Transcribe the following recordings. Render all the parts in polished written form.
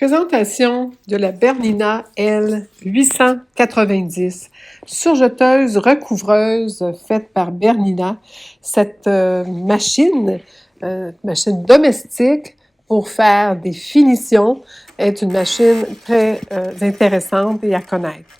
Présentation de la Bernina L890, surjeteuse recouvreuse faite par Bernina. Cette machine domestique pour faire des finitions, est une machine très intéressante et à connaître.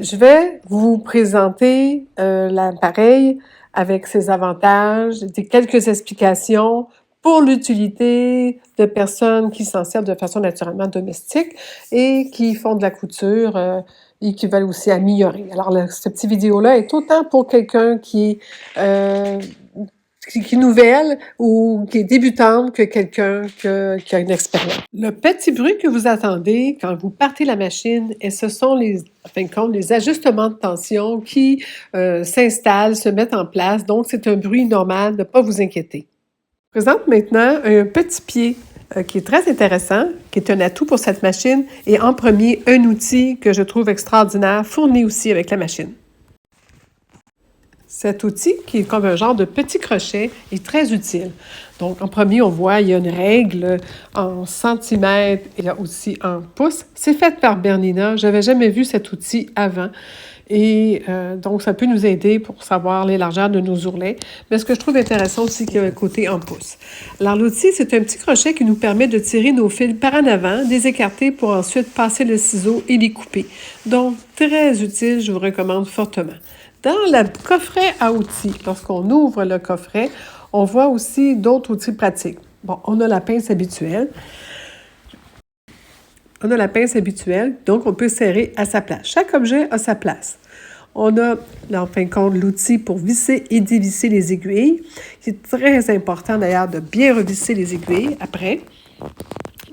Je vais vous présenter l'appareil avec ses avantages, quelques explications pour l'utilité de personnes qui s'en servent de façon naturellement domestique et qui font de la couture et qui veulent aussi améliorer. Alors, cette petite vidéo-là est autant pour quelqu'un qui est nouvelle ou qui est débutante que quelqu'un qui a une expérience. Le petit bruit que vous entendez quand vous partez la machine, et ce sont les ajustements de tension qui s'installent, se mettent en place. Donc, c'est un bruit normal, ne pas vous inquiéter. Je présente maintenant un petit pied qui est très intéressant, qui est un atout pour cette machine, et en premier, un outil que je trouve extraordinaire, fourni aussi avec la machine. Cet outil, qui est comme un genre de petit crochet, est très utile. Donc, en premier, on voit, il y a une règle en centimètres et aussi en pouces. C'est fait par Bernina. Je n'avais jamais vu cet outil avant. Et donc, ça peut nous aider pour savoir les largeurs de nos ourlets. Mais ce que je trouve intéressant aussi, qu'il y a un côté en pouces. Alors, l'outil, c'est un petit crochet qui nous permet de tirer nos fils par en avant, les écarter pour ensuite passer le ciseau et les couper. Donc, très utile, je vous recommande fortement. Dans le coffret à outils, lorsqu'on ouvre le coffret, on voit aussi d'autres outils pratiques. Bon, on a la pince habituelle. Donc on peut serrer à sa place. Chaque objet a sa place. On a, en fin de compte, l'outil pour visser et dévisser les aiguilles. C'est très important d'ailleurs de bien revisser les aiguilles après,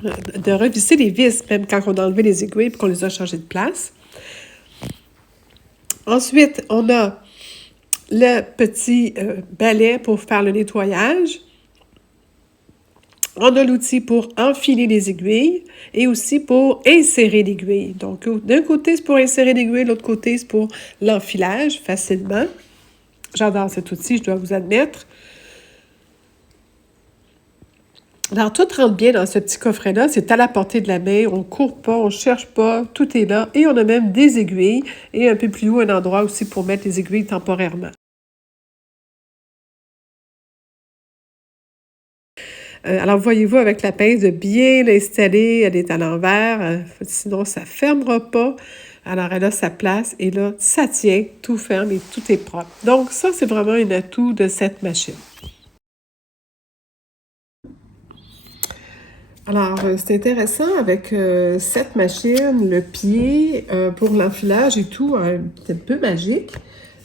de revisser les vis, même quand on a enlevé les aiguilles et qu'on les a changées de place. Ensuite, on a le petit balai pour faire le nettoyage. On a l'outil pour enfiler les aiguilles et aussi pour insérer l'aiguille. Donc, d'un côté, c'est pour insérer l'aiguille, de l'autre côté, c'est pour l'enfilage facilement. J'adore cet outil, je dois vous admettre. Alors, tout rentre bien dans ce petit coffret-là. C'est à la portée de la main. On ne court pas, on ne cherche pas. Tout est là. Et on a même des aiguilles. Et un peu plus haut, un endroit aussi pour mettre les aiguilles temporairement. Alors, voyez-vous, avec la pince, de bien l'installer, elle est à l'envers, sinon ça ne fermera pas. Alors, elle a sa place et là, ça tient, tout ferme et tout est propre. Donc, ça, c'est vraiment un atout de cette machine. Alors, c'est intéressant avec cette machine, le pied pour l'enfilage et tout, c'est un peu magique.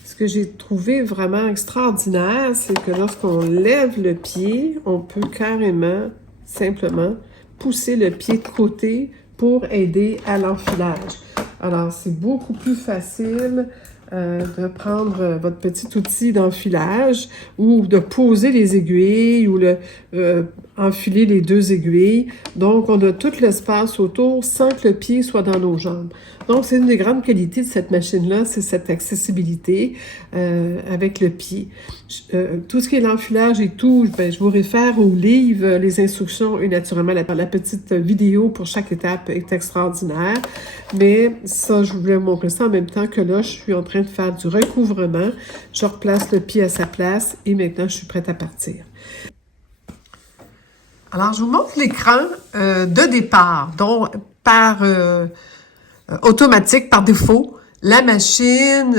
Ce que j'ai trouvé vraiment extraordinaire, c'est que lorsqu'on lève le pied, on peut carrément, simplement, pousser le pied de côté pour aider à l'enfilage. Alors, c'est beaucoup plus facile de prendre votre petit outil d'enfilage ou de poser les aiguilles ou enfiler les deux aiguilles. Donc, on a tout l'espace autour sans que le pied soit dans nos jambes. Donc, c'est une des grandes qualités de cette machine-là, c'est cette accessibilité avec le pied. Tout ce qui est l'enfilage et tout, je vous réfère au livre, les instructions et naturellement la petite vidéo pour chaque étape est extraordinaire. Mais ça, je voulais vous montrer ça en même temps que là, je suis en train de faire du recouvrement. Je replace le pied à sa place et maintenant, je suis prête à partir. Alors, je vous montre l'écran de départ, donc par automatique, par défaut. La machine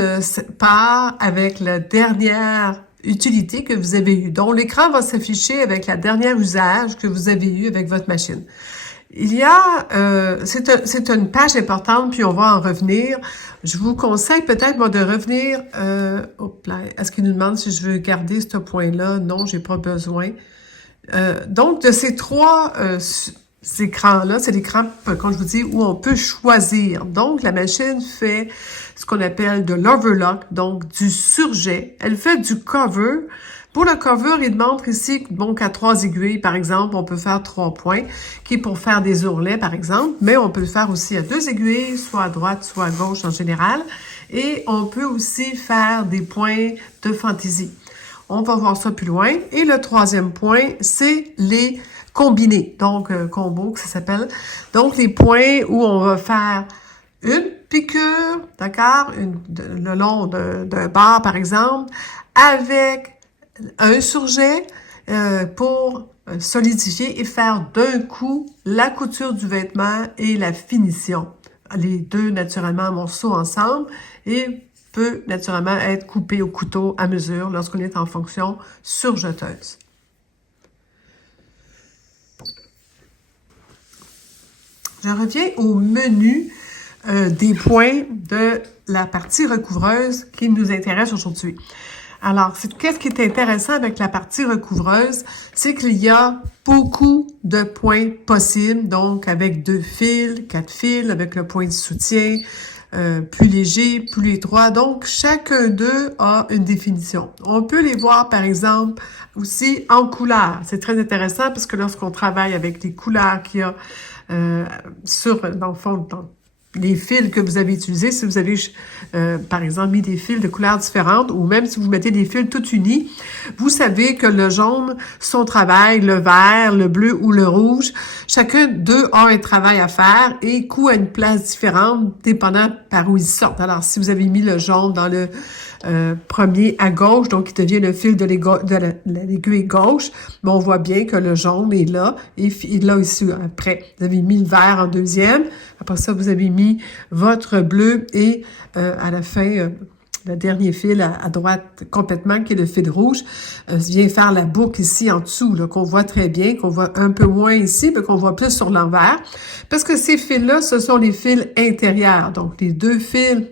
part avec la dernière utilité que vous avez eue. Donc, l'écran va s'afficher avec la dernière usage que vous avez eu avec votre machine. Il y a, c'est une page importante, puis on va en revenir. Je vous conseille peut-être, moi, de revenir, est-ce qu'il nous demande si je veux garder ce point-là? Non, j'ai pas besoin. Donc, de ces trois écrans-là, c'est l'écran, comme je vous dis, où on peut choisir. Donc, la machine fait ce qu'on appelle de l'overlock, donc du surjet. Elle fait du cover. Pour le cover, il montre ici, donc à 3 aiguilles, par exemple, on peut faire 3 points, qui est pour faire des ourlets, par exemple, mais on peut le faire aussi à 2 aiguilles, soit à droite, soit à gauche en général. Et on peut aussi faire des points de fantaisie. On va voir ça plus loin. Et le troisième point, c'est les combinés, donc combo que ça s'appelle. Donc les points où on va faire une piqûre, d'accord, le long d'un bar par exemple, avec un surjet pour solidifier et faire d'un coup la couture du vêtement et la finition. Les deux naturellement morceaux ensemble et peut naturellement être coupé au couteau à mesure lorsqu'on est en fonction surjeteuse. Je reviens au menu des points de la partie recouvreuse qui nous intéresse aujourd'hui. Alors, qu'est-ce qui est intéressant avec la partie recouvreuse, c'est qu'il y a beaucoup de points possibles, donc avec 2 fils, 4 fils, avec le point de soutien, plus léger, plus étroit. Donc, chacun d'eux a une définition. On peut les voir, par exemple, aussi en couleur. C'est très intéressant parce que lorsqu'on travaille avec les couleurs qu'il y a dans le fond, les fils que vous avez utilisés, si vous avez, par exemple, mis des fils de couleurs différentes, ou même si vous mettez des fils tout unis, vous savez que le jaune, son travail, le vert, le bleu ou le rouge, chacun d'eux a un travail à faire et coud à une place différente, dépendant par où ils sortent. Alors, si vous avez mis le jaune dans le premier à gauche, donc il devient le fil de l'aiguille gauche, mais on voit bien que le jaune est là, et là ici après. Vous avez mis le vert en deuxième, après ça vous avez mis votre bleu et à la fin, le dernier fil à droite complètement, qui est le fil rouge, vient faire la boucle ici en dessous, là, qu'on voit très bien, qu'on voit un peu moins ici, mais qu'on voit plus sur l'envers, parce que ces fils-là, ce sont les fils intérieurs, donc les 2 fils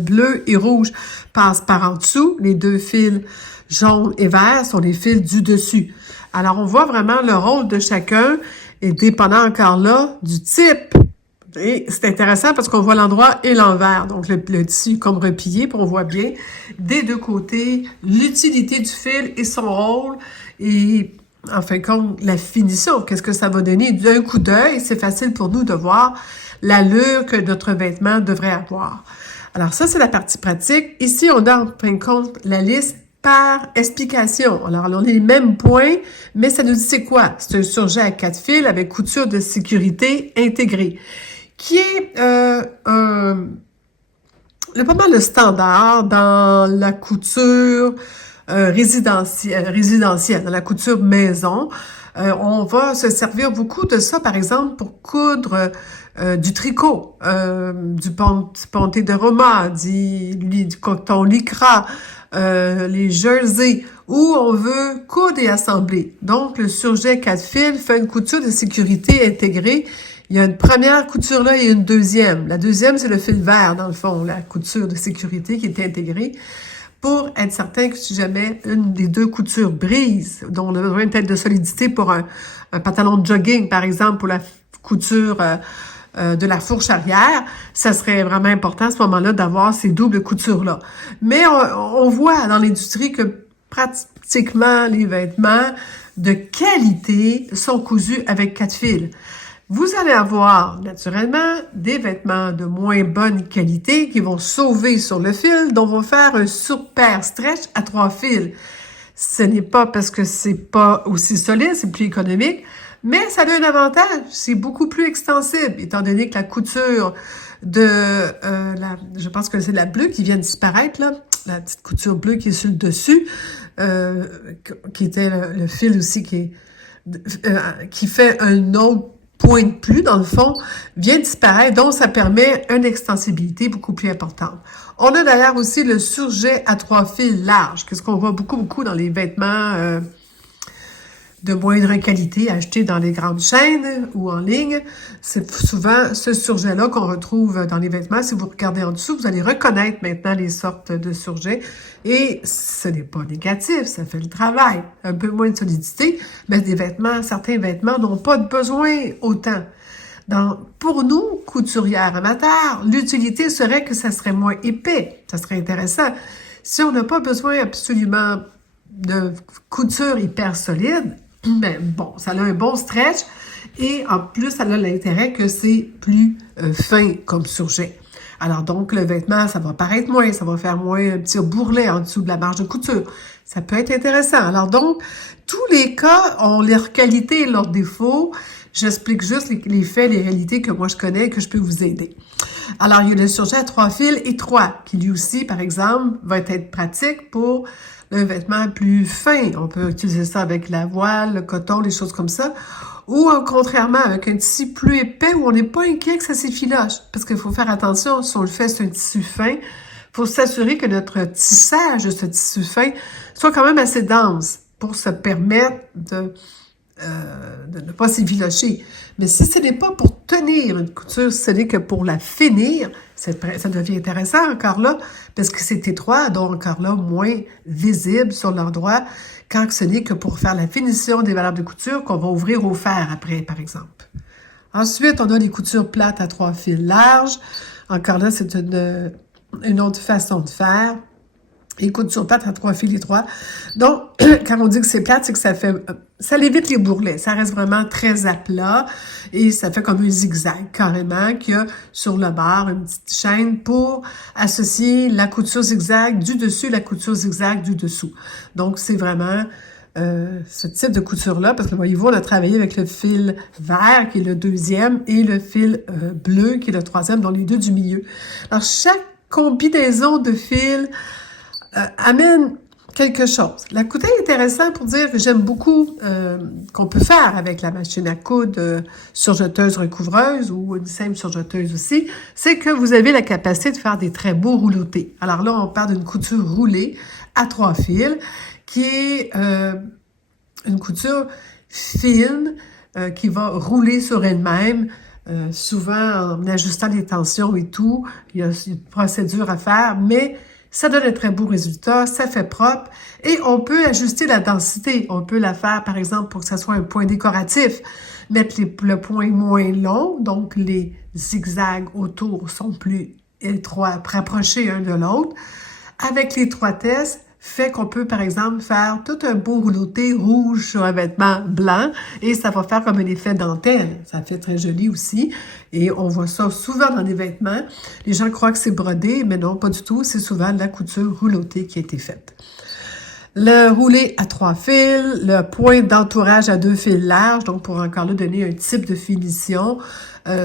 bleu et rouge passent par en dessous. Les 2 fils jaune et vert sont les fils du dessus. Alors, on voit vraiment le rôle de chacun et dépendant encore là du type. Et c'est intéressant parce qu'on voit l'endroit et l'envers. Donc, le tissu comme replié, puis on voit bien des 2 côtés l'utilité du fil et son rôle et en fin de compte, la finition. Qu'est-ce que ça va donner? D'un coup d'œil, c'est facile pour nous de voir l'allure que notre vêtement devrait avoir. Alors ça, c'est la partie pratique. Ici, on a en fin de compte la liste par explication. Alors, on a les mêmes points, mais ça nous dit c'est quoi? C'est un surjet à 4 fils avec couture de sécurité intégrée, qui est pas mal le standard dans la couture résidentielle, dans la couture maison. On va se servir beaucoup de ça, par exemple, pour coudre du tricot, du ponté de Roma, du coton lycra, les jerseys, où on veut coudre et assembler. Donc, le surjet 4 fils fait une couture de sécurité intégrée. Il y a une première couture là et une deuxième. La deuxième, c'est le fil vert, dans le fond, la couture de sécurité qui est intégrée, pour être certain que si jamais une des 2 coutures brise, dont on a besoin peut-être de solidité pour un pantalon de jogging, par exemple, pour la couture de la fourche arrière, ça serait vraiment important à ce moment-là d'avoir ces doubles coutures-là. Mais on voit dans l'industrie que pratiquement les vêtements de qualité sont cousus avec 4 fils. Vous allez avoir, naturellement, des vêtements de moins bonne qualité qui vont sauver sur le fil, dont on va faire un surpair stretch à 3 fils. Ce n'est pas parce que c'est pas aussi solide, c'est plus économique, mais ça a un avantage, c'est beaucoup plus extensible, étant donné que la couture je pense que c'est la bleue qui vient de disparaître, là, la petite couture bleue qui est sur le dessus, qui était le fil aussi qui fait un autre point de plus, dans le fond, vient disparaître, donc ça permet une extensibilité beaucoup plus importante. On a d'ailleurs aussi le surjet à 3 fils larges, qu'est-ce qu'on voit beaucoup dans les vêtements de moindre qualité achetés dans les grandes chaînes ou en ligne. C'est souvent ce surjet-là qu'on retrouve dans les vêtements. Si vous regardez en dessous, vous allez reconnaître maintenant les sortes de surjets. Et ce n'est pas négatif, ça fait le travail. Un peu moins de solidité, mais certains vêtements n'ont pas de besoin autant. Pour nous, couturières amateurs, l'utilité serait que ça serait moins épais. Ça serait intéressant. Si on n'a pas besoin absolument de couture hyper solide, ben bon, ça a un bon stretch et en plus, ça a l'intérêt que c'est plus fin comme surjet. Alors donc, le vêtement, ça va paraître moins, ça va faire moins un petit bourrelet en dessous de la marge de couture. Ça peut être intéressant. Alors donc, tous les cas ont leurs qualités et leurs défauts. J'explique juste les faits, les réalités que moi je connais et que je peux vous aider. Alors, il y a le surjet à 3 fils étroit, qui lui aussi, par exemple, va être pratique pour le vêtement plus fin. On peut utiliser ça avec la voile, le coton, les choses comme ça. Ou contrairement avec un tissu plus épais où on n'est pas inquiet que ça s'effiloche. Parce qu'il faut faire attention, si on le fait sur un tissu fin, il faut s'assurer que notre tissage de ce tissu fin soit quand même assez dense pour se permettre de ne pas s'effilocher. Mais si ce n'est pas pour tenir une couture, ce n'est que pour la finir, ça devient intéressant encore là, parce que c'est étroit, donc encore là, moins visible sur l'endroit, quand ce n'est que pour faire la finition des valeurs de couture qu'on va ouvrir au fer après, par exemple. Ensuite, on a les coutures plates à 3 fils larges. Encore là, c'est une autre façon de faire. Les coutures plates à 3 fils étroits. Donc, quand on dit que c'est plate, c'est que ça évite les bourrelets. Ça reste vraiment très à plat et ça fait comme un zigzag carrément qu'il y a sur le bord une petite chaîne pour associer la couture zigzag du dessus et la couture zigzag du dessous. Donc, c'est vraiment ce type de couture-là, parce que voyez-vous, on a travaillé avec le fil vert qui est le deuxième et le fil bleu qui est le troisième, donc les deux du milieu. Alors, chaque combinaison de fils amène quelque chose. La couture est intéressante pour dire que j'aime beaucoup qu'on peut faire avec la machine à coudre surjeteuse recouvreuse ou une simple surjeteuse aussi, c'est que vous avez la capacité de faire des très beaux roulotés. Alors là, on parle d'une couture roulée à 3 fils qui est une couture fine qui va rouler sur elle-même. Souvent en ajustant les tensions et tout, il y a une procédure à faire, mais ça donne un très beau résultat, ça fait propre et on peut ajuster la densité. On peut la faire, par exemple, pour que ça soit un point décoratif, mettre le point moins long, donc les zigzags autour sont plus étroits, rapprochés un de l'autre. Avec l'étroitesse, fait qu'on peut, par exemple, faire tout un beau rouloté rouge sur un vêtement blanc et ça va faire comme un effet dentelle. Ça fait très joli aussi et on voit ça souvent dans les vêtements. Les gens croient que c'est brodé, mais non, pas du tout. C'est souvent de la couture roulotée qui a été faite. Le roulé à 3 fils, le point d'entourage à 2 fils larges, donc pour encore là donner un type de finition.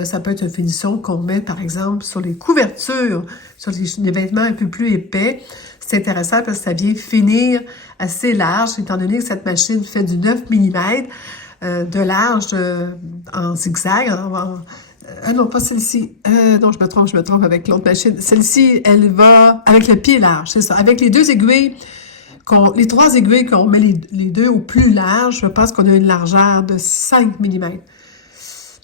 Ça peut être une finition qu'on met, par exemple, sur les couvertures, sur les vêtements un peu plus épais. C'est intéressant parce que ça vient finir assez large, étant donné que cette machine fait du 9 mm de large en zigzag. Non, pas celle-ci. Non, je me trompe avec l'autre machine. Celle-ci, elle va avec le pied large, c'est ça. Avec les 2 aiguilles, les 3 aiguilles qu'on met les 2 au plus large, je pense qu'on a une largeur de 5 mm.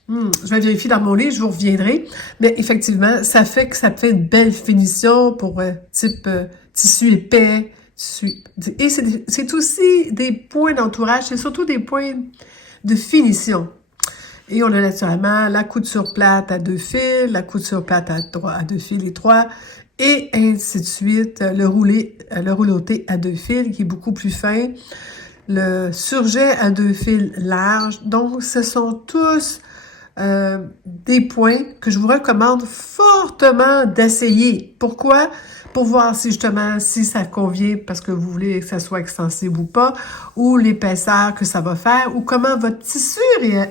Je vais vérifier dans mon livre, je vous reviendrai. Mais effectivement, ça fait une belle finition pour type tissu épais. Et c'est aussi des points d'entourage, c'est surtout des points de finition. Et on a naturellement la couture plate à 2 fils, la couture plate à 2 fils étroits, et ainsi de suite. Le rouloté à 2 fils qui est beaucoup plus fin. Le surjet à 2 fils larges. Donc, ce sont tous des points que je vous recommande fortement d'essayer. Pourquoi? Pour voir si justement, si ça convient parce que vous voulez que ça soit extensible ou pas, ou l'épaisseur que ça va faire, ou comment votre tissu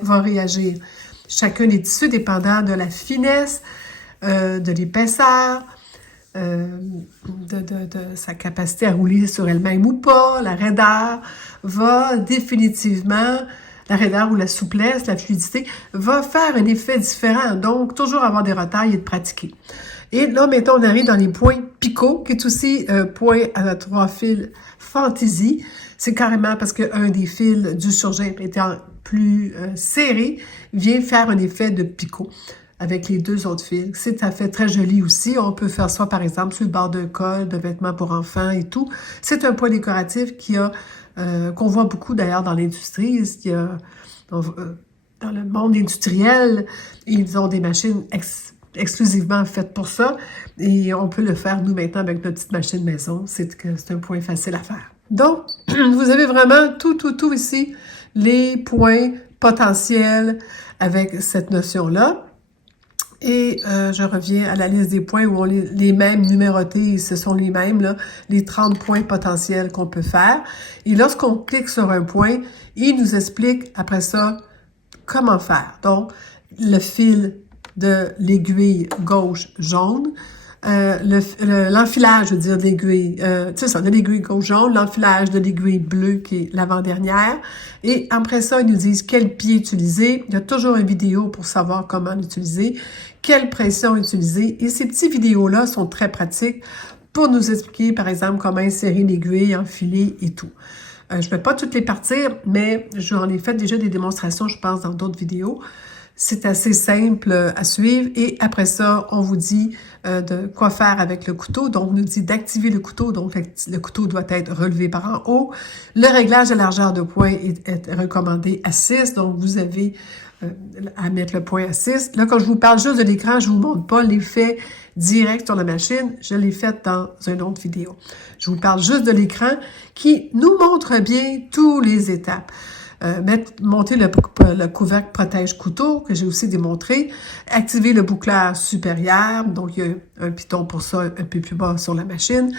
va réagir. Chacun des tissus, dépendant de la finesse, de l'épaisseur, de sa capacité à rouler sur elle-même ou pas, la raideur, va définitivement, la raideur ou la souplesse, la fluidité, va faire un effet différent. Donc, toujours avoir des retailles et de pratiquer. Et là, mettons, on arrive dans les points picots, qui est aussi point à 3 fils fantaisie. C'est carrément parce qu'un des fils du surjet étant plus serré, vient faire un effet de picot avec les 2 autres fils. Ça fait très joli aussi. On peut faire ça, par exemple, sur le bord d'un col, de vêtements pour enfants et tout. C'est un point décoratif qu'on voit beaucoup d'ailleurs dans l'industrie. Dans le monde industriel, ils ont des machines exclusivement faites pour ça. Et on peut le faire, nous, maintenant, avec notre petite machine maison. C'est un point facile à faire. Donc, vous avez vraiment tout ici, les points potentiels avec cette notion-là. Et je reviens à la liste des points où on les mêmes numérotés, ce sont les mêmes, là, les 30 points potentiels qu'on peut faire. Et lorsqu'on clique sur un point, il nous explique après ça comment faire. Donc, le fil de l'aiguille gauche jaune, l'enfilage, je veux dire, de l'aiguille, c'est ça, de l'aiguille gauche jaune, l'enfilage de l'aiguille bleue qui est l'avant-dernière. Et après ça, ils nous disent quel pied utiliser. Il y a toujours une vidéo pour savoir comment l'utiliser, quelle pression utiliser. Et ces petites vidéos-là sont très pratiques pour nous expliquer, par exemple, comment insérer l'aiguille, enfiler et tout. Je ne vais pas toutes les partir, mais j'en ai fait déjà des démonstrations, je pense, dans d'autres vidéos. C'est assez simple à suivre et après ça, on vous dit de quoi faire avec le couteau. Donc, on nous dit d'activer le couteau. Donc, le couteau doit être relevé par en haut. Le réglage de largeur de poing est recommandé à 6. Donc, vous avez à mettre le point à 6. Là, quand je vous parle juste de l'écran, je vous montre pas l'effet direct sur la machine. Je l'ai fait dans une autre vidéo. Je vous parle juste de l'écran qui nous montre bien toutes les étapes. Monter le couvercle protège-couteau, que j'ai aussi démontré. Activer le boucleur supérieur, donc il y a un piton pour ça un peu plus bas sur la machine.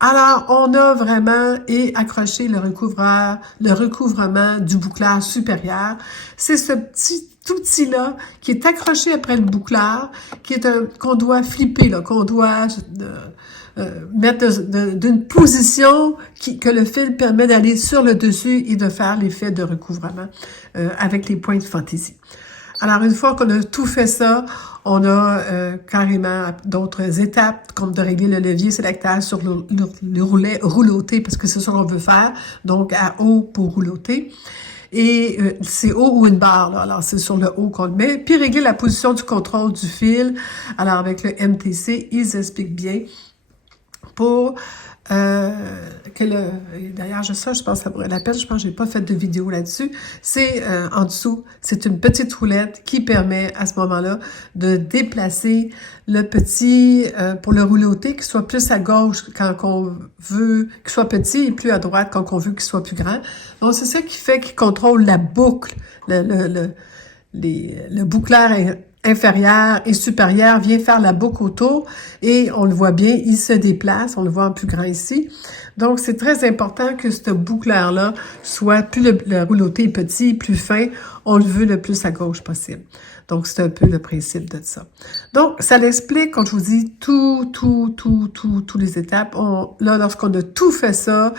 Alors, on a vraiment accroché le recouvrement du boucleur supérieur. C'est ce petit outil-là qui est accroché après le boucleur, qu'on doit flipper, là, qu'on doit mettre d'une position que le fil permet d'aller sur le dessus et de faire l'effet de recouvrement avec les points de fantaisie. Alors, une fois qu'on a tout fait ça, on a carrément d'autres étapes, comme de régler le levier sélecteur sur le roulet rouloté, parce que c'est ça qu'on veut faire, donc à haut pour rouloter. Et c'est haut ou une barre, là. Alors, c'est sur le haut qu'on le met. Puis, régler la position du contrôle du fil. Alors, avec le MTC, ils expliquent bien pour d'ailleurs, je pense que ça vaudrait la peine, je pense que j'ai pas fait de vidéo là-dessus. C'est en dessous, c'est une petite roulette qui permet à ce moment-là de déplacer le petit pour le rouloter, qu'il soit plus à gauche quand on veut qu'il soit petit et plus à droite quand on veut qu'il soit plus grand. Donc, c'est ça qui fait qu'il contrôle la boucle, le boucleur inférieur et supérieur vient faire la boucle autour et on le voit bien, il se déplace, on le voit en plus grand ici. Donc, c'est très important que ce boucleur-là soit, plus le rouloté est petit, plus fin, on le veut le plus à gauche possible. Donc, c'est un peu le principe de ça. Donc, ça l'explique, quand je vous dis, toutes les étapes. Là, lorsqu'on a tout fait ça,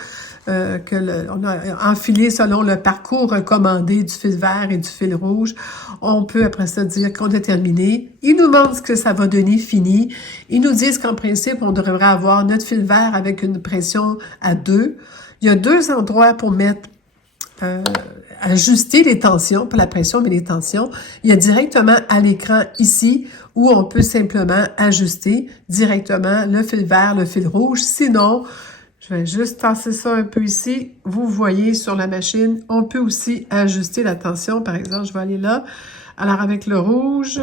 on a enfilé selon le parcours recommandé du fil vert et du fil rouge, on peut après ça dire qu'on a terminé. Ils nous demandent ce que ça va donner fini. Ils nous disent qu'en principe, on devrait avoir notre fil vert avec une pression à 2. Il y a 2 endroits pour mettre ajuster les tensions, pas la pression, mais les tensions. Il y a directement à l'écran ici, où on peut simplement ajuster directement le fil vert, le fil rouge. Sinon, je vais juste tasser ça un peu ici. Vous voyez sur la machine, on peut aussi ajuster la tension. Par exemple, je vais aller là. Alors, avec le rouge,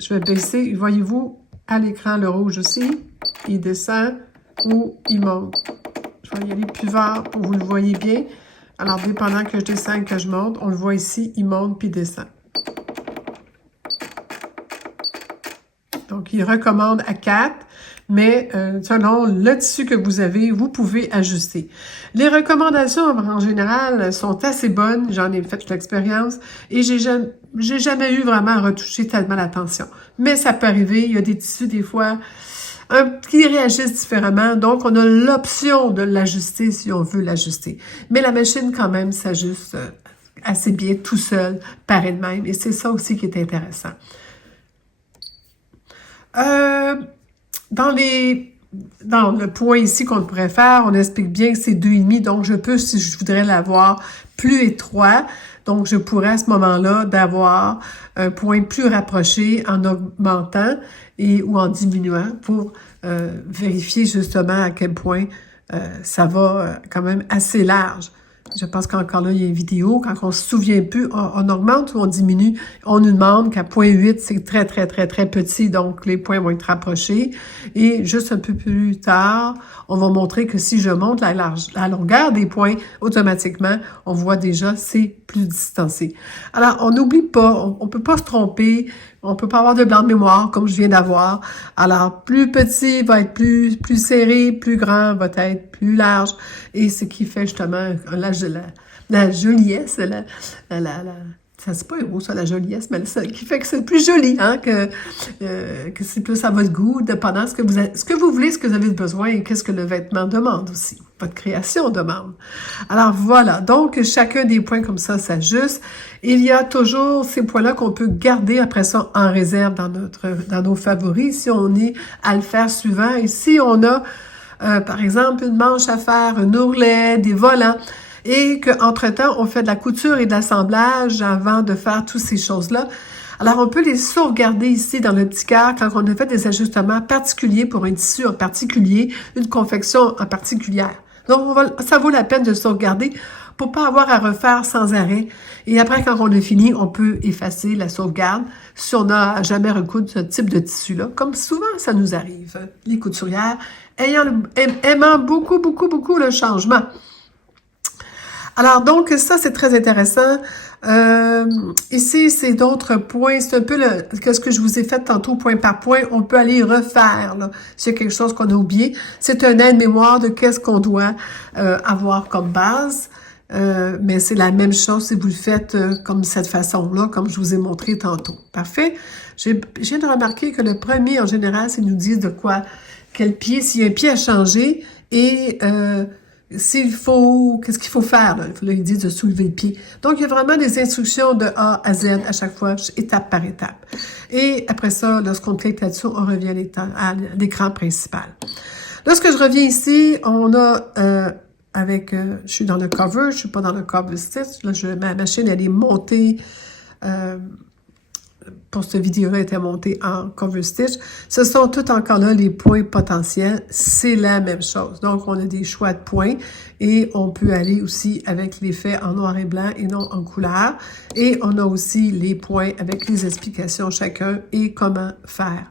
je vais baisser. Voyez-vous, à l'écran, le rouge aussi, il descend ou il monte. Je vais y aller plus fort pour que vous le voyez bien. Alors, dépendant que je descends, que je monte, on le voit ici, il monte puis descend. Donc, il recommande à 4, mais selon le tissu que vous avez, vous pouvez ajuster. Les recommandations, en général, sont assez bonnes. J'en ai fait l'expérience et j'ai jamais eu vraiment à retoucher tellement la tension. Mais ça peut arriver, il y a des tissus, des fois, qui réagissent différemment. Donc, on a l'option de l'ajuster si on veut l'ajuster. Mais la machine, quand même, s'ajuste assez bien tout seul, par elle-même. Et c'est ça aussi qui est intéressant. Dans le point ici qu'on pourrait faire, on explique bien que c'est 2,5. Donc, je peux, si je voudrais l'avoir plus étroit, donc je pourrais à ce moment-là d'avoir un point plus rapproché en augmentant ou en diminuant pour vérifier justement à quel point ça va quand même assez large. Je pense qu'encore là, il y a une vidéo. Quand on se souvient plus, on augmente ou on diminue. On nous demande qu'à 0,8, c'est très, très, très, très petit. Donc, les points vont être rapprochés. Et juste un peu plus tard, on va montrer que si je monte la longueur des points, automatiquement, on voit déjà c'est plus distancé. Alors, on n'oublie pas, on peut pas se tromper. On peut pas avoir de blanc de mémoire comme je viens d'avoir. Alors, plus petit va être plus serré, plus grand va être plus large. Et ce qui fait justement la joliesse, ça c'est pas un mot, ça, la joliesse, mais ça qui fait que c'est plus joli, hein, que c'est plus à votre goût, dépendant ce que vous voulez, ce que vous avez besoin et qu'est-ce que le vêtement demande aussi. Votre création demande. Alors voilà, donc chacun des points comme ça s'ajuste. Il y a toujours ces points-là qu'on peut garder après ça en réserve dans nos favoris si on est à le faire suivant. Et si on a, par exemple, une manche à faire, un ourlet, des volants, et qu'entre-temps, on fait de la couture et de l'assemblage avant de faire toutes ces choses-là. Alors, on peut les sauvegarder ici dans le petit cœur quand on a fait des ajustements particuliers pour un tissu en particulier, une confection en particulière. Donc, ça vaut la peine de sauvegarder pour pas avoir à refaire sans arrêt. Et après, quand on a fini, on peut effacer la sauvegarde si on n'a jamais recoudre ce type de tissu-là, comme souvent ça nous arrive. Les couturières aimant beaucoup, beaucoup, beaucoup le changement. Alors, donc, ça, c'est très intéressant. Ici, c'est d'autres points. C'est un peu ce que je vous ai fait tantôt, point par point. On peut aller refaire, là, s'il y a quelque chose qu'on a oublié. C'est un aide-mémoire de qu'est-ce qu'on doit avoir comme base. Mais c'est la même chose si vous le faites comme cette façon-là, comme je vous ai montré tantôt. Parfait? Je viens de remarquer que le premier, en général, c'est nous dire de quoi, quel pied, s'il y a un pied à changer et... qu'est-ce qu'il faut faire? Là? Il dit de soulever le pied. Donc, il y a vraiment des instructions de A à Z à chaque fois, étape par étape. Et après ça, lorsqu'on clique là-dessus, on revient à l'écran principal. Lorsque je reviens ici, on a je suis dans le cover, je suis pas dans le cover stitch. Là, ma machine, elle est montée pour cette vidéo-là, était montée en cover stitch. Ce sont tout encore là les points potentiels. C'est la même chose. Donc, on a des choix de points et on peut aller aussi avec l'effet en noir et blanc et non en couleur. Et on a aussi les points avec les explications chacun et comment faire.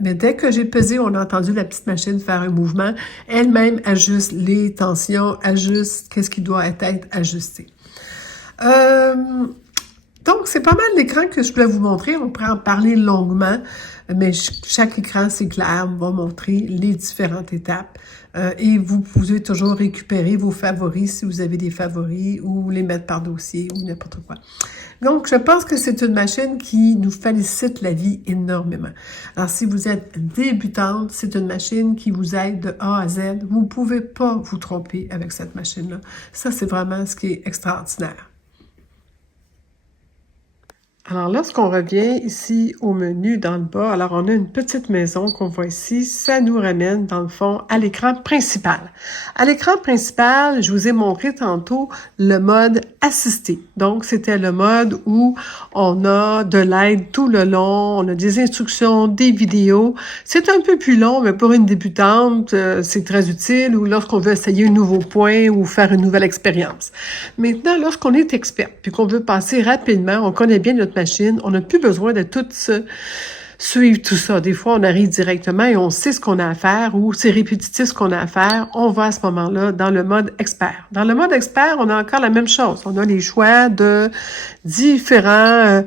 Mais dès que j'ai pesé, on a entendu la petite machine faire un mouvement. Elle-même ajuste les tensions, ajuste qu'est-ce qui doit être ajusté. Donc, c'est pas mal l'écran que je voulais vous montrer. On pourrait en parler longuement, mais chaque écran, c'est clair, va montrer les différentes étapes. Et vous pouvez toujours récupérer vos favoris si vous avez des favoris ou les mettre par dossier ou n'importe quoi. Donc, je pense que c'est une machine qui nous facilite la vie énormément. Alors, si vous êtes débutante, c'est une machine qui vous aide de A à Z. Vous ne pouvez pas vous tromper avec cette machine-là. Ça, c'est vraiment ce qui est extraordinaire. Alors, lorsqu'on revient ici au menu dans le bas, alors on a une petite maison qu'on voit ici. Ça nous ramène, dans le fond, à l'écran principal. À l'écran principal, je vous ai montré tantôt le mode assisté. Donc, c'était le mode où on a de l'aide tout le long, on a des instructions, des vidéos. C'est un peu plus long, mais pour une débutante, c'est très utile ou lorsqu'on veut essayer un nouveau point ou faire une nouvelle expérience. Maintenant, lorsqu'on est expert puis qu'on veut passer rapidement, on connaît bien notre machine, on n'a plus besoin de tout suivre tout ça. Des fois, on arrive directement et on sait ce qu'on a à faire ou c'est répétitif ce qu'on a à faire. On va à ce moment-là dans le mode expert. Dans le mode expert, on a encore la même chose. On a les choix de différents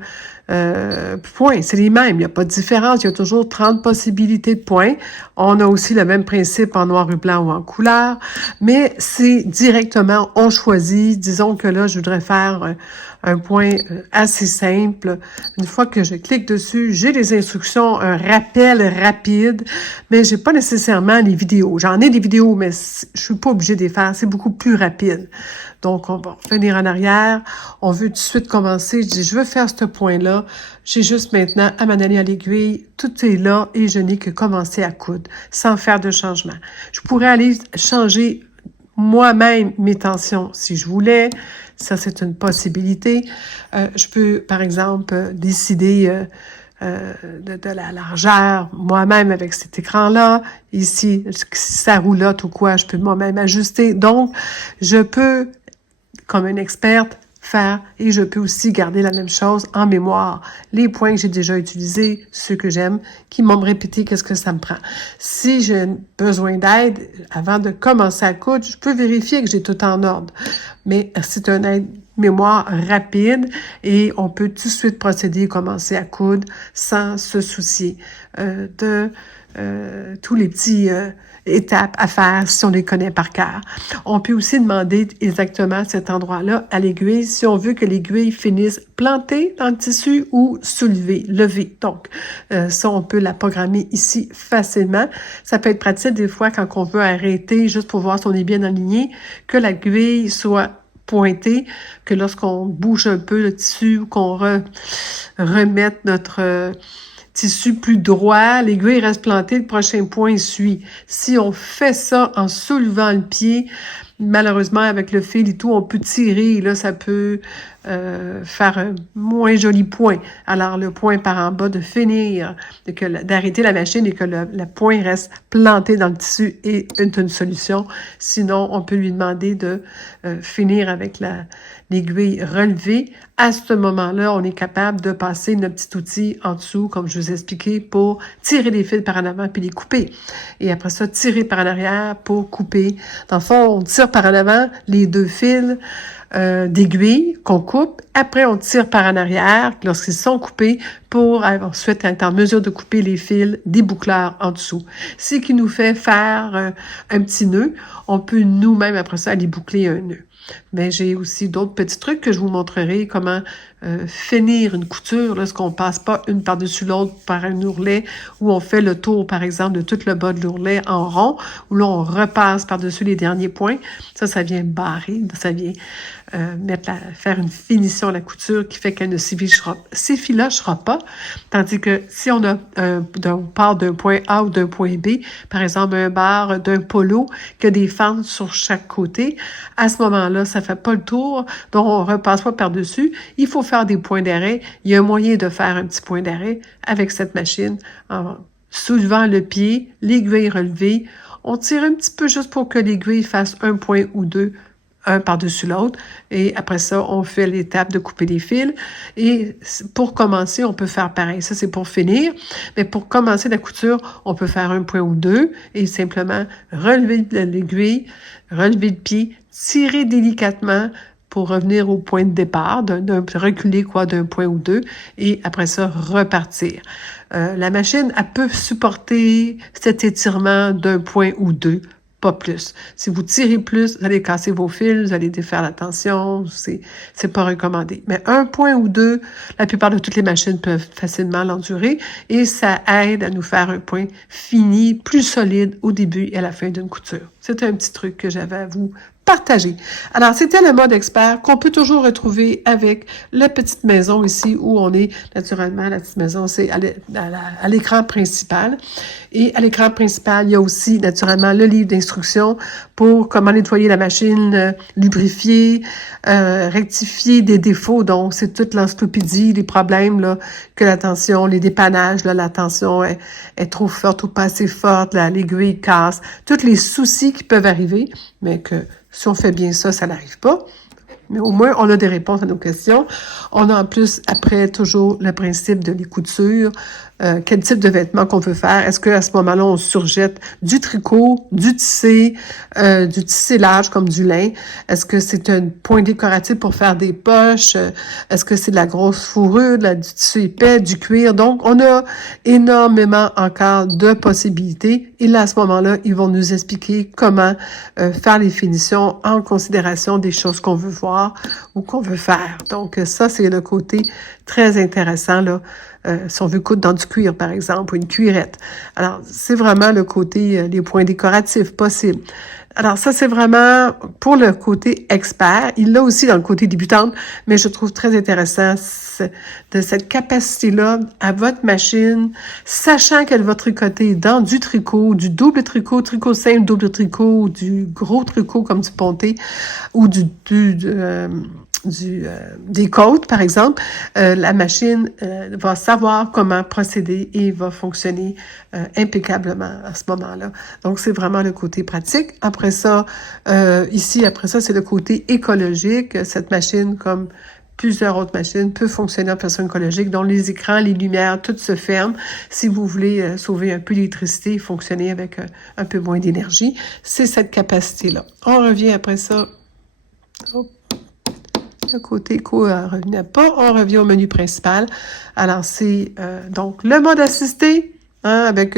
points. C'est les mêmes. Il n'y a pas de différence. Il y a toujours 30 possibilités de points. On a aussi le même principe en noir et blanc ou en couleur. Mais c'est directement, on choisit. Disons que là, je voudrais faire un point assez simple. Une fois que je clique dessus, j'ai les instructions, un rappel rapide, mais j'ai pas nécessairement les vidéos. J'en ai des vidéos, mais je suis pas obligée de les faire. C'est beaucoup plus rapide. Donc, on va revenir en arrière. On veut tout de suite commencer. Je dis, je veux faire ce point-là. J'ai juste maintenant à m'en aller à l'aiguille. Tout est là et je n'ai que commencé à coudre sans faire de changement. Je pourrais aller changer moi-même mes tensions si je voulais. Ça, c'est une possibilité. Je peux, par exemple, décider de la largeur moi-même avec cet écran-là. Ici, si ça roulotte ou quoi, je peux moi-même ajuster. Donc, je peux, comme une experte, faire et je peux aussi garder la même chose en mémoire. Les points que j'ai déjà utilisés, ceux que j'aime, qui m'ont répété qu'est-ce que ça me prend. Si j'ai besoin d'aide, avant de commencer à coudre, je peux vérifier que j'ai tout en ordre. Mais c'est un aide mémoire rapide et on peut tout de suite procéder, commencer à coudre sans se soucier de tous les petits étapes à faire si on les connaît par cœur. On peut aussi demander exactement cet endroit-là à l'aiguille si on veut que l'aiguille finisse plantée dans le tissu ou soulevée, levée. Donc, ça, on peut la programmer ici facilement. Ça peut être pratique des fois quand on veut arrêter juste pour voir si on est bien aligné, que l'aiguille soit pointée, que lorsqu'on bouge un peu le tissu, qu'on remette notre tissu plus droit, l'aiguille reste plantée, le prochain point suit. Si on fait ça en soulevant le pied, malheureusement, avec le fil et tout, on peut tirer, et là, ça peut faire un moins joli point. Alors, le point par en bas de finir, d'arrêter la machine et que le point reste planté dans le tissu est une solution. Sinon, on peut lui demander de finir avec l'aiguille relevée. À ce moment-là, on est capable de passer notre petit outil en dessous, comme je vous ai expliqué, pour tirer les fils par en avant puis les couper. Et après ça, tirer par en arrière pour couper. Dans le fond, on tire par en avant les deux fils d'aiguille qu'on coupe. Après, on tire par en arrière lorsqu'ils sont coupés pour ensuite être en mesure de couper les fils des boucleurs en dessous. Ce qui nous fait faire un petit nœud. On peut nous-mêmes, après ça, aller boucler un nœud. Mais j'ai aussi d'autres petits trucs que je vous montrerai, comment finir une couture lorsqu'on passe pas une par-dessus l'autre par un ourlet, où on fait le tour, par exemple, de tout le bas de l'ourlet en rond, où là, on repasse par-dessus les derniers points. Ça vient barrer, ça vient faire une finition à la couture qui fait qu'elle ne s'effilochera pas. Tandis que si on part d'un point A ou d'un point B, par exemple, un bar d'un polo qui a des fentes sur chaque côté, à ce moment-là, ça fait pas le tour, donc on repasse pas par-dessus. Il faut faire des points d'arrêt. Il y a un moyen de faire un petit point d'arrêt avec cette machine en soulevant le pied, l'aiguille relevée. On tire un petit peu juste pour que l'aiguille fasse un point ou deux, un par-dessus l'autre. Et après ça, on fait l'étape de couper les fils. Et pour commencer, on peut faire pareil. Ça, c'est pour finir. Mais pour commencer la couture, on peut faire un point ou deux et simplement relever l'aiguille, relever le pied, tirer délicatement pour revenir au point de départ, reculer d'un point ou deux, et après ça, repartir. La machine, elle peut supporter cet étirement d'un point ou deux, pas plus. Si vous tirez plus, vous allez casser vos fils, vous allez défaire la tension, c'est pas recommandé. Mais un point ou deux, la plupart de toutes les machines peuvent facilement l'endurer et ça aide à nous faire un point fini, plus solide au début et à la fin d'une couture. C'est un petit truc que j'avais à vous partager. Alors, c'était le mode expert qu'on peut toujours retrouver avec la petite maison ici où on est naturellement, la petite maison, c'est à l'écran principal. Et à l'écran principal, il y a aussi naturellement le livre d'instructions pour comment nettoyer la machine, lubrifier, rectifier des défauts. Donc, c'est toute l'encyclopédie, les problèmes, là, que la tension, les dépannages, là, la tension est trop forte ou pas assez forte, l'aiguille casse, tous les soucis qui peuvent arriver, mais que si on fait bien ça, ça n'arrive pas. Mais au moins, on a des réponses à nos questions. On a en plus, après, toujours le principe de les coutures. Quel type de vêtements qu'on veut faire? Est-ce qu'à ce moment-là, on surjette du tricot, du tissé large comme du lin? Est-ce que c'est un point décoratif pour faire des poches? Est-ce que c'est de la grosse fourrure, du tissu épais, du cuir? Donc, on a énormément encore de possibilités. Et là, à ce moment-là, ils vont nous expliquer comment faire les finitions en considération des choses qu'on veut voir ou qu'on veut faire. Donc, ça, c'est le côté très intéressant, là. Si on veut coudre dans du cuir, par exemple, ou une cuirette. Alors, c'est vraiment le côté, les points décoratifs possibles. Alors, ça, c'est vraiment pour le côté expert. Il l'a aussi dans le côté débutante, mais je trouve très intéressant de cette capacité-là à votre machine, sachant qu'elle va tricoter dans du tricot, du double tricot simple, double tricot, ou du gros tricot comme du ponté, ou des côtes, par exemple, la machine va savoir comment procéder et va fonctionner impeccablement à ce moment-là. Donc, c'est vraiment le côté pratique. Après ça, ici, après ça, c'est le côté écologique. Cette machine, comme plusieurs autres machines, peut fonctionner en façon écologique, dont les écrans, les lumières, tout se ferme. Si vous voulez sauver un peu d'électricité et fonctionner avec un peu moins d'énergie, c'est cette capacité-là. On revient après ça. Hop. Le côté éco ne revenait pas. On revient au menu principal. Alors, c'est donc le mode assisté, hein, avec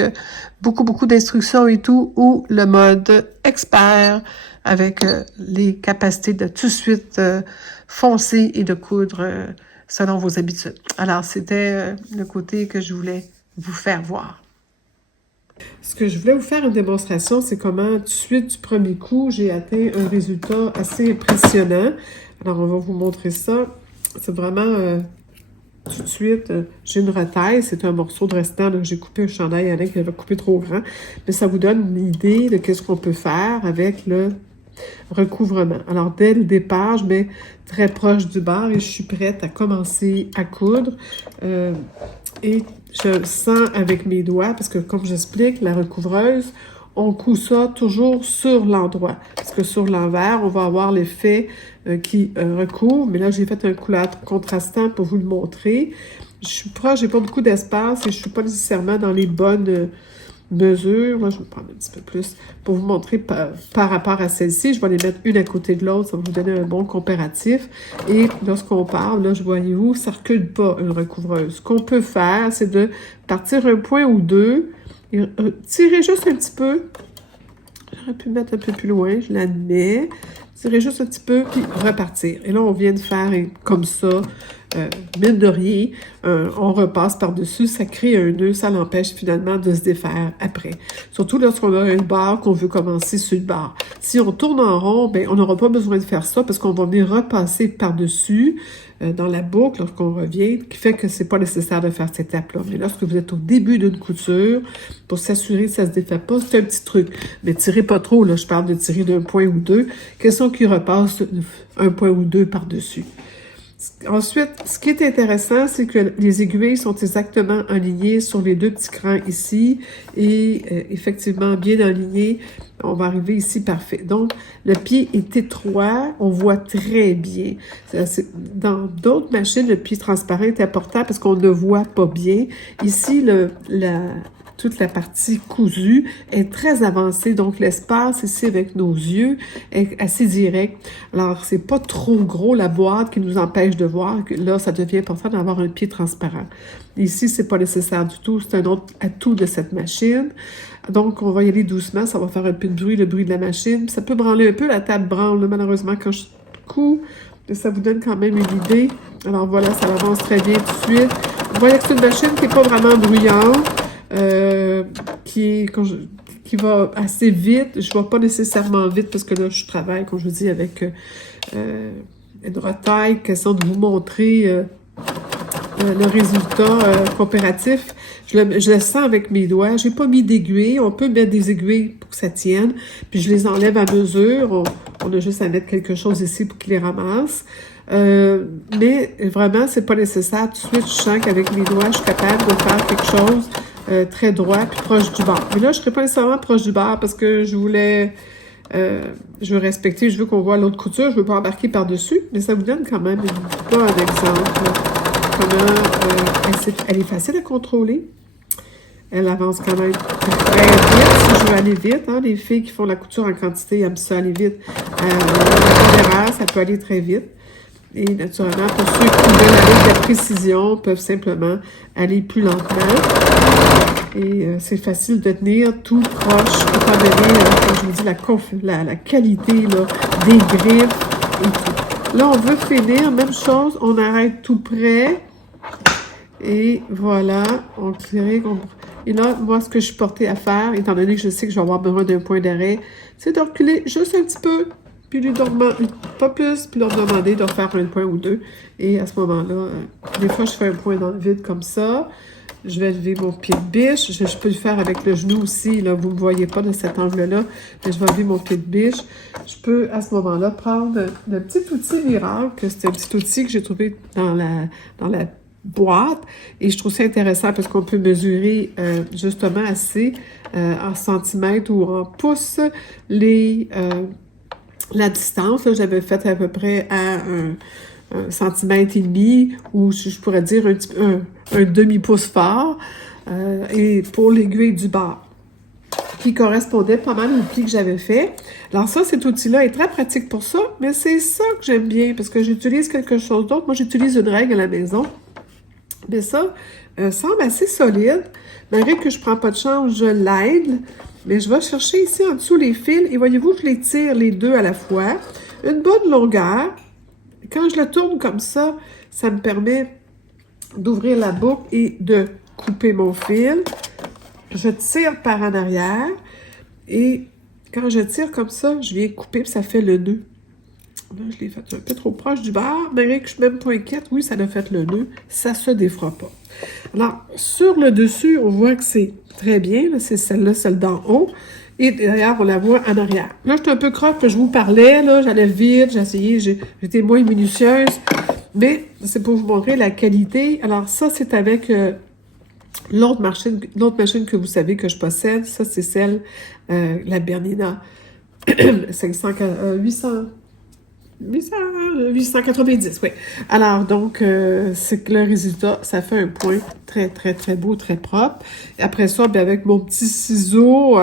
beaucoup d'instructions et tout, ou le mode expert, avec les capacités de tout de suite foncer et de coudre selon vos habitudes. Alors, c'était le côté que je voulais vous faire voir. Ce que je voulais vous faire une démonstration, c'est comment, tout de suite, du premier coup, j'ai atteint un résultat assez impressionnant. Alors, on va vous montrer ça. C'est vraiment, tout de suite, j'ai une retaille. C'est un morceau de restant. J'ai coupé un chandail avec, il avait coupé trop grand. Mais ça vous donne une idée de qu'est-ce qu'on peut faire avec le recouvrement. Alors, dès le départ, je mets très proche du bord et je suis prête à commencer à coudre. Et je sens avec mes doigts, parce que comme j'explique, la recouvreuse, on coud ça toujours sur l'endroit. Parce que sur l'envers, on va avoir l'effet qui recouvre. Mais là, j'ai fait un couleur contrastant pour vous le montrer. Je suis proche, j'ai pas beaucoup d'espace et je suis pas nécessairement dans les bonnes mesures. Moi, je vais prendre un petit peu plus pour vous montrer par rapport à celle-ci. Je vais les mettre une à côté de l'autre. Ça va vous donner un bon comparatif. Et lorsqu'on parle, là, je voyez-vous, ça recule pas une recouvreuse. Ce qu'on peut faire, c'est de partir un point ou deux et tirer juste un petit peu. J'aurais pu mettre un peu plus loin, je la mets. Tirer juste un petit peu, puis repartir. Et là, on vient de faire comme ça, mine de rien, on repasse par-dessus, ça crée un nœud, ça l'empêche finalement de se défaire après. Surtout lorsqu'on a une barre qu'on veut commencer sur une barre. Si on tourne en rond, ben on n'aura pas besoin de faire ça parce qu'on va venir repasser par-dessus dans la boucle lorsqu'on revient, qui fait que c'est pas nécessaire de faire cette étape-là. Mais lorsque vous êtes au début d'une couture, pour s'assurer que ça se défait pas, c'est un petit truc. Mais tirez pas trop, là, je parle de tirer d'un point ou deux. Question qui repasse un point ou deux par-dessus. Ensuite, ce qui est intéressant, c'est que les aiguilles sont exactement alignées sur les deux petits crans ici et effectivement bien alignées. On va arriver ici parfait. Donc, le pied est étroit, on voit très bien. Dans d'autres machines, le pied transparent est important parce qu'on ne voit pas bien. Ici, toute la partie cousue est très avancée, donc l'espace ici avec nos yeux est assez direct. Alors, c'est pas trop gros la boîte qui nous empêche de voir. Là, ça devient important d'avoir un pied transparent. Ici, c'est pas nécessaire du tout. C'est un autre atout de cette machine. Donc, on va y aller doucement. Ça va faire un peu de bruit, le bruit de la machine. Ça peut branler un peu. La table branle, malheureusement, quand je couds. Mais ça vous donne quand même une idée. Alors voilà, ça avance très bien tout de suite. Vous voyez que c'est une machine qui n'est pas vraiment bruyante. Qui va assez vite. Je ne vais pas nécessairement vite parce que là, je travaille, comme je vous dis, avec une retaille, question de vous montrer le résultat comparatif. Je le sens avec mes doigts. Je n'ai pas mis d'aiguilles. On peut mettre des aiguilles pour que ça tienne. Puis je les enlève à mesure. On a juste à mettre quelque chose ici pour qu'ils les ramassent. Mais vraiment, c'est pas nécessaire. Tout de suite, je sens qu'avec mes doigts, je suis capable de faire quelque chose très droit puis proche du bord. Mais là, je ne serai pas nécessairement proche du bord parce que je voulais... je veux respecter, je veux qu'on voit l'autre couture, je ne veux pas embarquer par-dessus, mais ça vous donne quand même un bon exemple. Comment elle est facile à contrôler. Elle avance quand même très vite. Si je veux aller vite, hein, les filles qui font la couture en quantité aiment ça aller vite. Ça peut aller très vite. Et naturellement, pour ceux qui veulent aller de la précision, peuvent simplement aller plus lentement. Et c'est facile de tenir tout proche, étant donné, comme je vous dis, la qualité là, des griffes et tout. Là, on veut finir, même chose, on arrête tout près. Et voilà, on tire. Et là, moi, ce que je suis portée à faire, étant donné que je sais que je vais avoir besoin d'un point d'arrêt, c'est de reculer juste un petit peu. Puis lui demander, pas plus, puis leur demander de faire un point ou deux. Et à ce moment-là, des fois, je fais un point dans le vide comme ça. je vais lever mon pied de biche. Je peux le faire avec le genou aussi, là, vous ne me voyez pas de cet angle-là, mais je vais lever mon pied de biche. Je peux, à ce moment-là, prendre le petit outil miracle, c'est un petit outil que j'ai trouvé dans la boîte, et je trouve ça intéressant parce qu'on peut mesurer justement assez en centimètres ou en pouces la distance. J'avais fait à peu près à un centimètre et demi, ou je pourrais dire un demi-pouce fort, et pour l'aiguille du bord, qui correspondait pas mal au pli que j'avais fait. Alors ça, cet outil-là est très pratique pour ça, mais c'est ça que j'aime bien, parce que j'utilise quelque chose d'autre. Moi, j'utilise une règle à la maison, mais ça semble assez solide. Malgré que je ne prends pas de chance, je l'aide, mais je vais chercher ici en dessous les fils, et voyez-vous, je les tire les deux à la fois. Une bonne longueur. Quand je le tourne comme ça, ça me permet d'ouvrir la boucle et de couper mon fil. Je tire par en arrière, et quand je tire comme ça, je viens couper, puis ça fait le nœud. Là, je l'ai fait un peu trop proche du bord, malgré que je suis même pas inquiète. Oui, ça a fait le nœud, ça se défera pas. Alors, sur le dessus, on voit que c'est très bien, c'est celle-là, celle d'en haut, et derrière, on la voit en arrière. Là, j'étais un peu croque que je vous parlais, là, j'allais vite, j'ai essayé, j'étais moins minutieuse, mais c'est pour vous montrer la qualité. Alors, ça, c'est avec l'autre machine que vous savez que je possède. Ça, c'est celle, la Bernina 890, oui. Alors, donc, c'est que le résultat, ça fait un point très, très, très beau, très propre. Et après ça, bien, avec mon petit ciseau,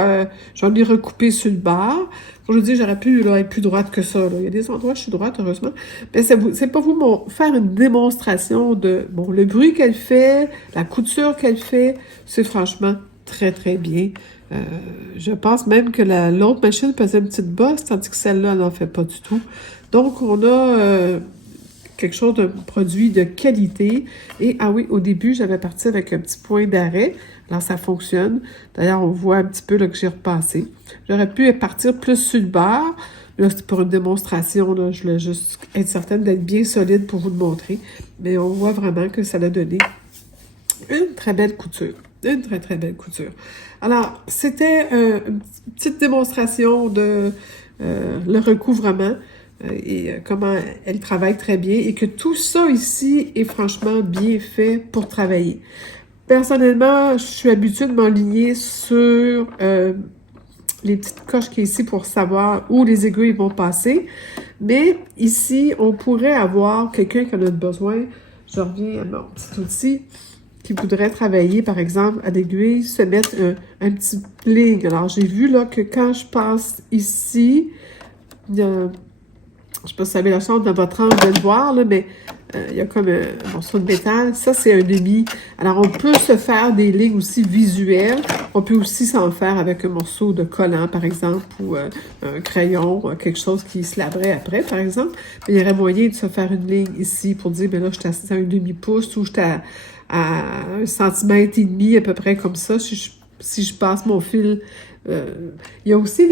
j'en ai recoupé sur le bord. Je vous dis, j'aurais pu être plus droite que ça, là. Il y a des endroits où je suis droite, heureusement. Mais c'est pas vous faire une démonstration de, bon, le bruit qu'elle fait, la couture qu'elle fait, c'est franchement très, très bien. Je pense même que l'autre machine faisait une petite bosse, tandis que celle-là, elle n'en fait pas du tout. Donc, on a quelque chose de produit de qualité. Et, ah oui, au début, j'avais parti avec un petit point d'arrêt. Alors, ça fonctionne. D'ailleurs, on voit un petit peu là, que j'ai repassé. J'aurais pu partir plus sur le bord. Là, c'est pour une démonstration. Là. Je voulais juste être certaine d'être bien solide pour vous le montrer. Mais on voit vraiment que ça a donné une très belle couture. Une très, très belle couture. Alors, c'était une petite démonstration de le recouvrement et comment elle travaille très bien et que tout ça ici est franchement bien fait pour travailler. Personnellement, je suis habituée de m'enligner sur les petites coches qui est ici pour savoir où les aiguilles vont passer. Mais ici, on pourrait avoir quelqu'un qui en a besoin. Je reviens à mon petit outil qui voudrait travailler, par exemple, à l'aiguille, se mettre un petit ligne. Alors, j'ai vu là que quand je passe ici, je ne sais pas si vous avez la chance dans votre angle de le voir, là, mais il y a comme un morceau de métal. Ça, c'est un demi. Alors, on peut se faire des lignes aussi visuelles. On peut aussi s'en faire avec un morceau de collant, par exemple, ou un crayon, quelque chose qui se laverait après, par exemple. Mais il y aurait moyen de se faire une ligne ici pour dire, ben là, je suis à un demi-pouce ou je suis à 1,5 cm, à peu près comme ça, si je passe mon fil. Il y a aussi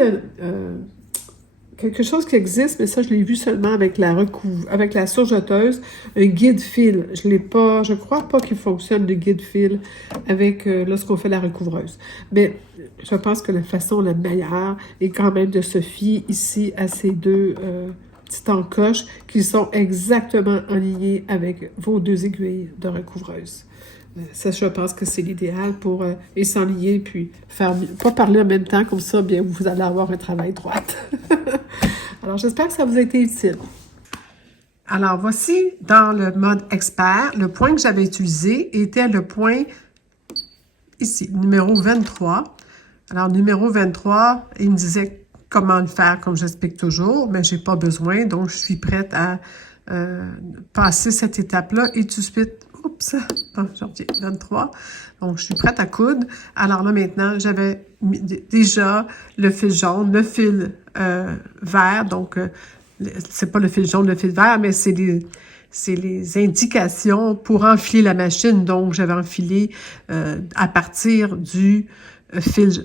quelque chose qui existe, mais ça, je l'ai vu seulement avec la surjeteuse, un guide-fil. Je crois pas qu'il fonctionne, le guide-fil, avec lorsqu'on fait la recouvreuse. Mais je pense que la façon la meilleure est quand même de se fier ici à ces deux petites encoches qui sont exactement alignées avec vos deux aiguilles de recouvreuse. Ça, je pense que c'est l'idéal pour s'enligner puis pas parler en même temps, comme ça, bien, vous allez avoir un travail droit. Alors, j'espère que ça vous a été utile. Alors, voici, dans le mode expert, le point que j'avais utilisé était le point ici, numéro 23. Alors, numéro 23, il me disait comment le faire, comme j'explique toujours, mais j'ai pas besoin, donc je suis prête à passer cette étape-là et tout de suite, oups, je reviens, 23. Donc, je suis prête à coudre. Alors là, maintenant, j'avais déjà le fil jaune, le fil vert, donc c'est pas le fil jaune, le fil vert, mais c'est les indications pour enfiler la machine. Donc, j'avais enfilé à partir du fils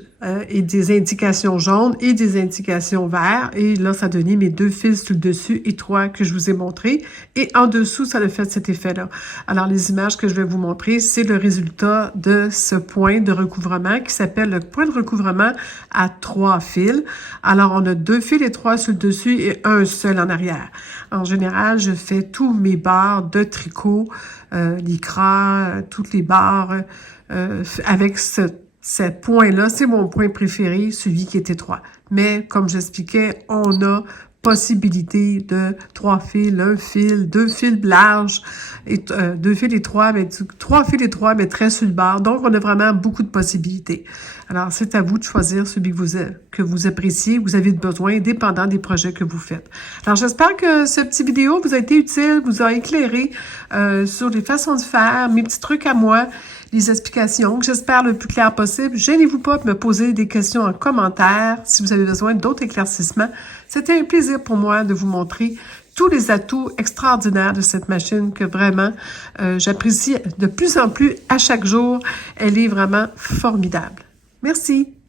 et des indications jaunes et des indications vertes. Et là, ça donnait mes 2 fils sur le dessus et 3 que je vous ai montrés. Et en dessous, ça a fait cet effet-là. Alors, les images que je vais vous montrer, c'est le résultat de ce point de recouvrement qui s'appelle le point de recouvrement à 3 fils. Alors, on a 2 fils et 3 sur le dessus et un seul en arrière. En général, je fais tous mes barres de tricot, lycra, toutes les barres avec ce point-là. C'est mon point préféré, celui qui est étroit. Mais, comme j'expliquais, on a possibilité de 3 fils, 1 fil, 2 fils larges, et 2 fils et 3, mais 3 fils et 3, mais très sur le bord. Donc, on a vraiment beaucoup de possibilités. Alors, c'est à vous de choisir celui que vous appréciez, vous avez besoin, dépendant des projets que vous faites. Alors, j'espère que cette petite vidéo vous a été utile, vous a éclairé sur les façons de faire, mes petits trucs à moi, les explications, que j'espère le plus clair possible. Gênez-vous pas de me poser des questions en commentaire si vous avez besoin d'autres éclaircissements. C'était un plaisir pour moi de vous montrer tous les atouts extraordinaires de cette machine que vraiment j'apprécie de plus en plus à chaque jour. Elle est vraiment formidable. Merci.